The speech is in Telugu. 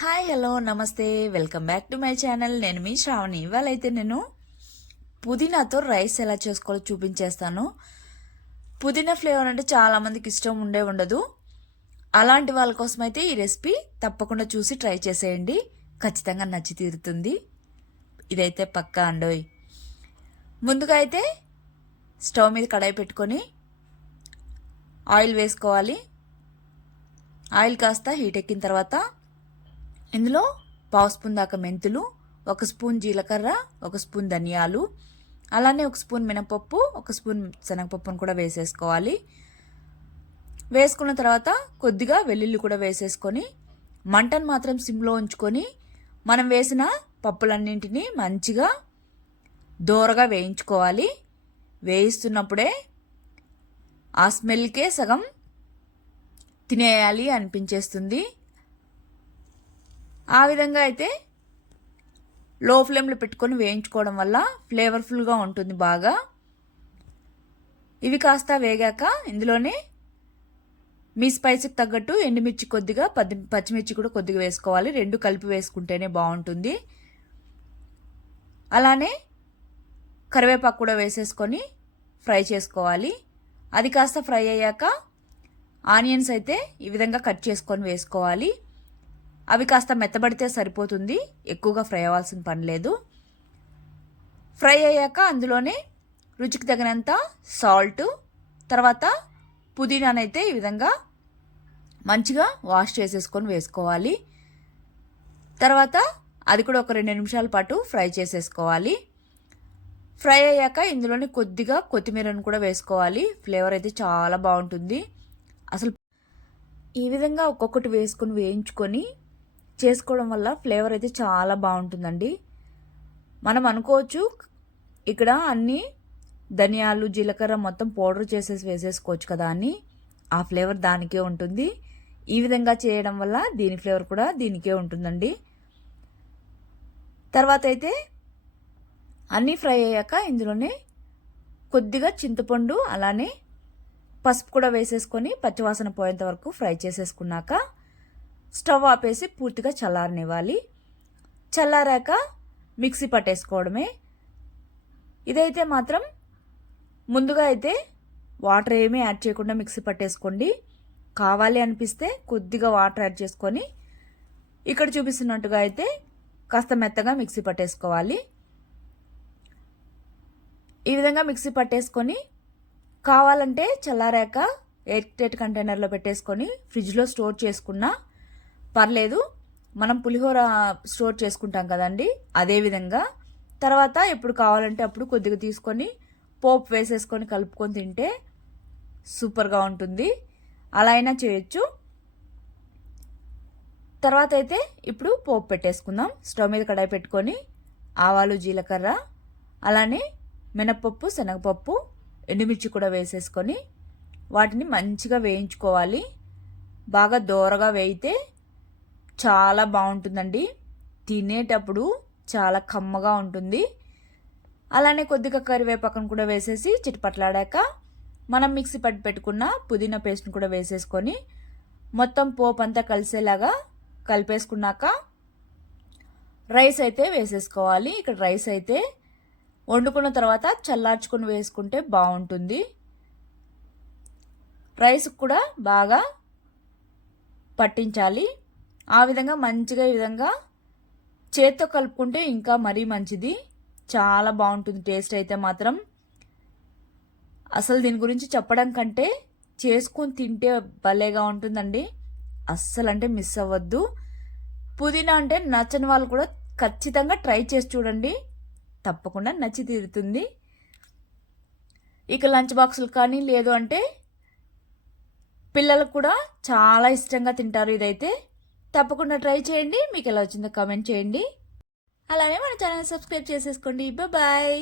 హాయ్ హలో నమస్తే. Welcome back to my channel. నేను మీ శ్రావణి. ఇవాళైతే నేను పుదీనాతో రైస్ ఎలా చేసుకోవాలో చూపించేస్తాను. పుదీనా ఫ్లేవర్ అంటే చాలామందికి ఇష్టం ఉండే ఉండదు. అలాంటి వాళ్ళ కోసం అయితే ఈ రెసిపీ తప్పకుండా చూసి ట్రై చేసేయండి. ఖచ్చితంగా నచ్చి తీరుతుంది. ఇదైతే పక్కా అండోయ్. ముందుగా అయితే స్టవ్ మీద కడాయి పెట్టుకొని ఆయిల్ వేసుకోవాలి. ఆయిల్ కాస్త హీట్ ఎక్కిన తర్వాత ఇందులో పావు స్పూన్ దాకా మెంతులు ఒక స్పూన్ జీలకర్ర ఒక స్పూన్ ధనియాలు అలానే ఒక స్పూన్ మినపప్పు ఒక స్పూన్ శనగపప్పును కూడా వేసేసుకోవాలి. వేసుకున్న తర్వాత కొద్దిగా వెల్లుల్లి కూడా వేసేసుకొని మంటను మాత్రం సిమ్లో ఉంచుకొని మనం వేసిన పప్పులన్నింటినీ మంచిగా దోరగా వేయించుకోవాలి. వేయిస్తున్నప్పుడే ఆ స్మెల్కే సగం తినేయాలి అనిపించేస్తుంది. ఆ విధంగా అయితే లో ఫ్లేమ్లో పెట్టుకొని వేయించుకోవడం వల్ల ఫ్లేవర్ఫుల్గా ఉంటుంది బాగా. ఇవి కాస్త వేగాక ఇందులోనే మీ స్పైస్కి తగ్గట్టు ఎండుమిర్చి కొద్దిగా పది పచ్చిమిర్చి కూడా కొద్దిగా వేసుకోవాలి. రెండు కలిపి వేసుకుంటేనే బాగుంటుంది. అలానే కరివేపాకు కూడా వేసేసుకొని ఫ్రై చేసుకోవాలి. అది కాస్త ఫ్రై అయ్యాక ఆనియన్స్ అయితే ఈ విధంగా కట్ చేసుకొని వేసుకోవాలి. అవి కాస్త మెత్తబడితే సరిపోతుంది. ఎక్కువగా ఫ్రై అవ్వాల్సిన పని లేదు. ఫ్రై అయ్యాక అందులోనే రుచికి తగినంత సాల్ట్ తర్వాత పుదీనానైతే ఈ విధంగా మంచిగా వాష్ చేసేసుకొని వేసుకోవాలి. తర్వాత అది కూడా ఒక రెండు నిమిషాల పాటు ఫ్రై చేసేసుకోవాలి. ఫ్రై అయ్యాక ఇందులోనే కొద్దిగా కొత్తిమీరను కూడా వేసుకోవాలి. ఫ్లేవర్ అయితే చాలా బాగుంటుంది. అసలు ఈ విధంగా ఒక్కొక్కటి వేసుకొని వేయించుకొని చేసుకోవడం వల్ల ఫ్లేవర్ అయితే చాలా బాగుంటుందండి. మనం అనుకోవచ్చు ఇక్కడ అన్నీ ధనియాలు జీలకర్ర మొత్తం పౌడర్ చేసేసి వేసేసుకోవచ్చు కదా అని. ఆ ఫ్లేవర్ దానికే ఉంటుంది. ఈ విధంగా చేయడం వల్ల దీని ఫ్లేవర్ కూడా దీనికే ఉంటుందండి. తర్వాత అయితే అన్నీ ఫ్రై అయ్యాక ఇందులోనే కొద్దిగా చింతపండు అలానే పసుపు కూడా వేసేసుకొని పచ్చివాసన పోయేంత వరకు ఫ్రై చేసేసుకున్నాక స్టవ్ ఆపేసి పూర్తిగా చల్లారనివ్వాలి. చల్లారాక మిక్సీ పట్టేసుకోవడమే. ఇదైతే మాత్రం ముందుగా అయితే వాటర్ ఏమీ యాడ్ చేయకుండా మిక్సీ పట్టేసుకోండి. కావాలి అనిపిస్తే కొద్దిగా వాటర్ యాడ్ చేసుకొని ఇక్కడ చూపిస్తున్నట్టుగా అయితే కాస్త మెత్తగా మిక్సీ పట్టేసుకోవాలి. ఈ విధంగా మిక్సీ పట్టేసుకొని కావాలంటే చల్లారాక ఎయిర్ టైట్ కంటైనర్లో పెట్టేసుకొని ఫ్రిడ్జ్లో స్టోర్ చేసుకున్న పర్లేదు మనం పులిహోర స్టోర్ చేసుకుంటాం కదండి అదేవిధంగా తర్వాత ఎప్పుడు కావాలంటే అప్పుడు కొద్దిగా తీసుకొని పోపు వేసేసుకొని కలుపుకొని తింటే సూపర్గా ఉంటుంది. అలా అయినా చేయొచ్చు. తర్వాత అయితే ఇప్పుడు పోపు పెట్టేసుకుందాం. స్టవ్ మీద కడాయి పెట్టుకొని ఆవాలు జీలకర్ర అలానే మినపప్పు శనగపప్పు ఎండుమిర్చి కూడా వేసేసుకొని వాటిని మంచిగా వేయించుకోవాలి. బాగా దోరగా వేయితే చాలా బాగుంటుందండి. తినేటప్పుడు చాలా కమ్మగా ఉంటుంది. అలానే కొద్దిగా కరివేపాకును కూడా వేసేసి చిటపట్లాడాక మనం మిక్సీ పట్టి పెట్టుకున్న పుదీనా పేస్ట్ని కూడా వేసేసుకొని మొత్తం పోపు అంతా కలిసేలాగా కలిపేసుకున్నాక రైస్ అయితే వేసేసుకోవాలి. ఇక్కడ రైస్ అయితే వండుకున్న తర్వాత చల్లార్చుకొని వేసుకుంటే బాగుంటుంది. రైస్ కూడా బాగా పట్టించాలి. ఆ విధంగా మంచిగా ఈ విధంగా చేత్తో కలుపుకుంటే ఇంకా మరీ మంచిది. చాలా బాగుంటుంది టేస్ట్ అయితే మాత్రం. అసలు దీని గురించి చెప్పడం కంటే చేసుకొని తింటే భలేగా ఉంటుందండి. అస్సలు అంటే మిస్ అవ్వద్దు. పుదీనా అంటే నచ్చని వాళ్ళు కూడా ఖచ్చితంగా ట్రై చేసి చూడండి. తప్పకుండా నచ్చి తీరుతుంది. ఇక లంచ్ బాక్సులు కానీ లేదు అంటే పిల్లలు కూడా చాలా ఇష్టంగా తింటారు ఇదైతే. తప్పకుండా ట్రై చేయండి. మీకు ఎలా వచ్చిందో కామెంట్ చేయండి. అలానే మన ఛానల్ సబ్స్క్రైబ్ చేసేసుకోండి. బాయ్